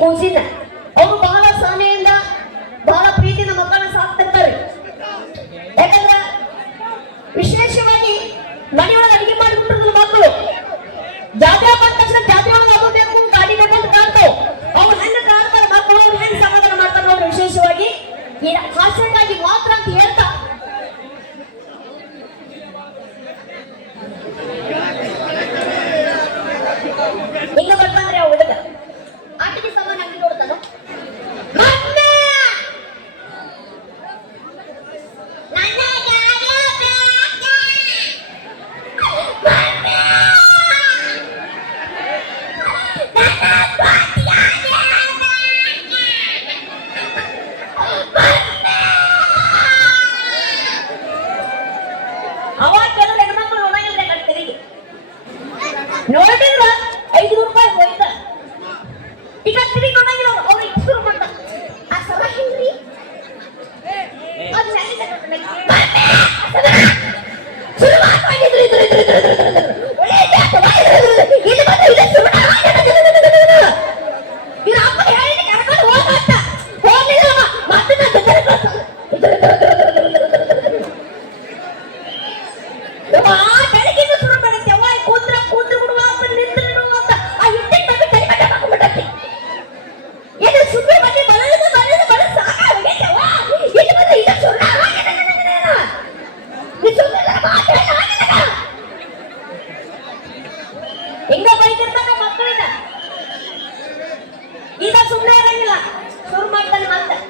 ಕೂಸಿನ ಅವರು ಬಹಳ ಸಹನೆಯಿಂದ ಬಹಳ ಪ್ರೀತಿಯಿಂದ ಮಕ್ಕಳನ್ನ ಸಾಕ್ತಿರ್ತಾರೆ ಯಾಕಂದ್ರೆ ವಿಶೇಷವಾಗಿ ಮನೆಯೊಳಗೆ ಅಡಿಗೆ ಮಾಡಿಬಿಟ್ಟಿದ್ರು ಮಕ್ಕಳು. ಜಾತ್ರೆ ಬಂದ ತಕ್ಷಣ ಜಾತ್ರೆ ಒಳಗೆ ಅದು ಬೇಕು ಗಾಡಿ ಬೇಕು ಅಂತ ಕಾಡ್ತಾವ್. ಅವ್ರು ಹೆಂಗ್ ಕಾಡ್ತಾರೆ ಮಕ್ಕಳು, ಅವ್ರು ಹೆಂಗ್ ಸಮಾಧಾನ ಮಾಡ್ತಾರೆ ನೋಡ್ರಿ ವಿಶೇಷವಾಗಿ. ಹಾಸ್ಯಕ್ಕಾಗಿ ಮಾತ್ರ ಅಂತ ಹೇಳ್ತಾ. ಹಿಂಗ ಬರ್ತಾನ್ರಿ ಆ ಹುಡುಗ. ಆಟಿಗೆ ಅವಾಗ ಕೆಲವು ಹೆಣ್ಮಕ್ಳು ಋಣ ಇಲ್ಲದೆ ಕಟ್ತೀರಿ ನೋಡಿದ್ರ ಐದು ರೂಪಾಯಿ ಹೋಯ್ತ. சுருமத்தல் மத்தல்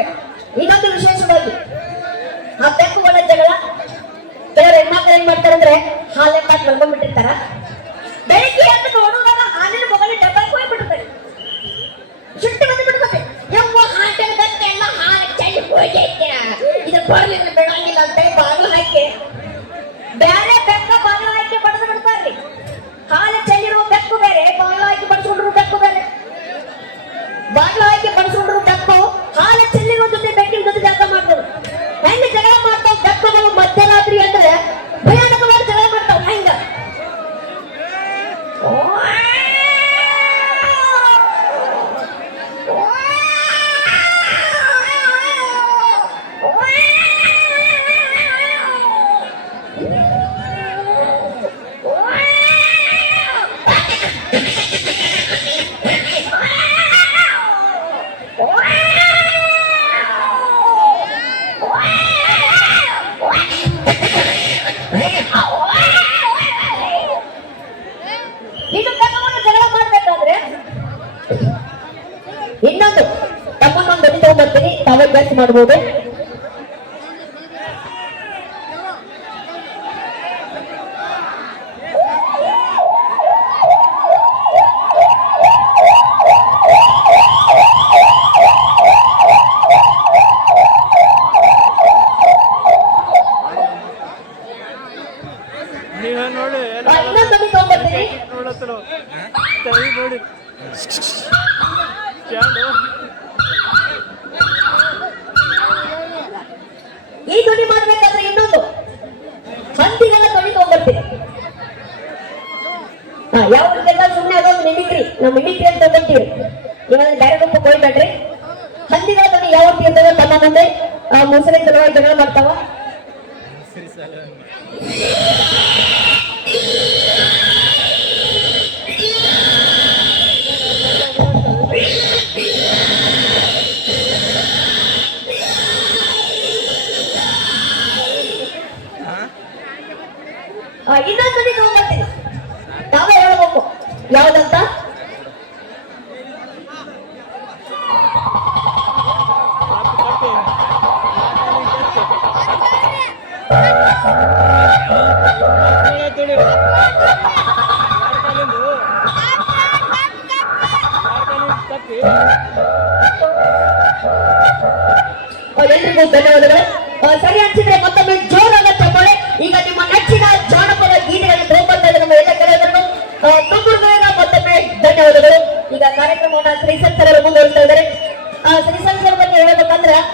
ಹೇಳ್ತಾರೆ ಇನ್ನೊಂದು ವಿಶೇಷವಾಗಿ ಆ ತೆಕ್ಕು ಒಳ ಜಗಳ ಕೆಲವರು ಹೆಣ್ಮಕ್ಳು ಏನ್ ಮಾಡ್ತಾರೆ ಅಂದ್ರೆ ಕಾಟ್ ಮಲ್ಕೊಂಡ್ಬಿಟ್ಟಿರ್ತಾರ ಇನ್ನೊಂದು ತಮ್ಮನ್ನೊಂದು ಬಲಿ ತಗೊಂಡ್ಬರ್ತೀನಿ ತಾವೇ ಜಾಸ್ತಿ ಮಾಡ್ಬೋದು. ನೋಡಿ ಈ ಧ್ವನಿ ಮಾಡ್ಬೇಕಾದ್ರೆ ಇನ್ನೊಂದು. ಮಂದಿಗಳ ಧ್ವನಿ ತಗೊಂಡ್ಬರ್ತೀವಿ ಯಾವ್ದಕ್ಕೆಲ್ಲ ಸುಮ್ಮನೆ ಅದೊಂದು ಮಿಮಿಕ್ರಿ. ನಾವು ಮಿಮಿಕ್ರಿ ಅಂತ ತಗೊಂತೀವಿ ಇವಾಗ ಬೇರೆ ಗುಂಪ ಕೊಯ್ಬೇಡ್ರಿ. ಹಂದಿಗಳ ಧ್ವನಿ ಯಾವ ರೀತಿ ಇರ್ತದೆ, ತಮ್ಮ ಮುಂದೆ. ಮೊಸರೆ ಸಲುವಾಗಿ ಇನ್ನೊಂದ್ಸತಿ ತಗೊಂಡ್ಬರ್ತೀನಿ ತಾವೇ ಹೇಳ್ಬೇಕು. ಯಾವ್ದಂತ? ಎಲ್ರಿಗೂ ಧನ್ಯವಾದಗಳು. ಸರಿ ಅನ್ಸಿದ್ರೆ ಮತ್ತೊಮ್ಮೆ ಜೋರಾಗ ತಗೊಳ್ಳಿ ಈಗ ನಿಮ್ಮ ನೆಚ್ಚಿನ ಮತ್ತೊಮ್ಮೆ ಧನ್ಯವಾದಗಳು. ಈಗ ಕಾರ್ಯಕ್ರಮವನ್ನ ಶ್ರೀಸಂತರವರು ಮುಂದುವರಿಸ್ತಾ ಇದ್ದಾರೆ. ಆ ಶ್ರೀಸಂತರ ಬಗ್ಗೆ ಹೇಳ್ಬೇಕಂದ್ರ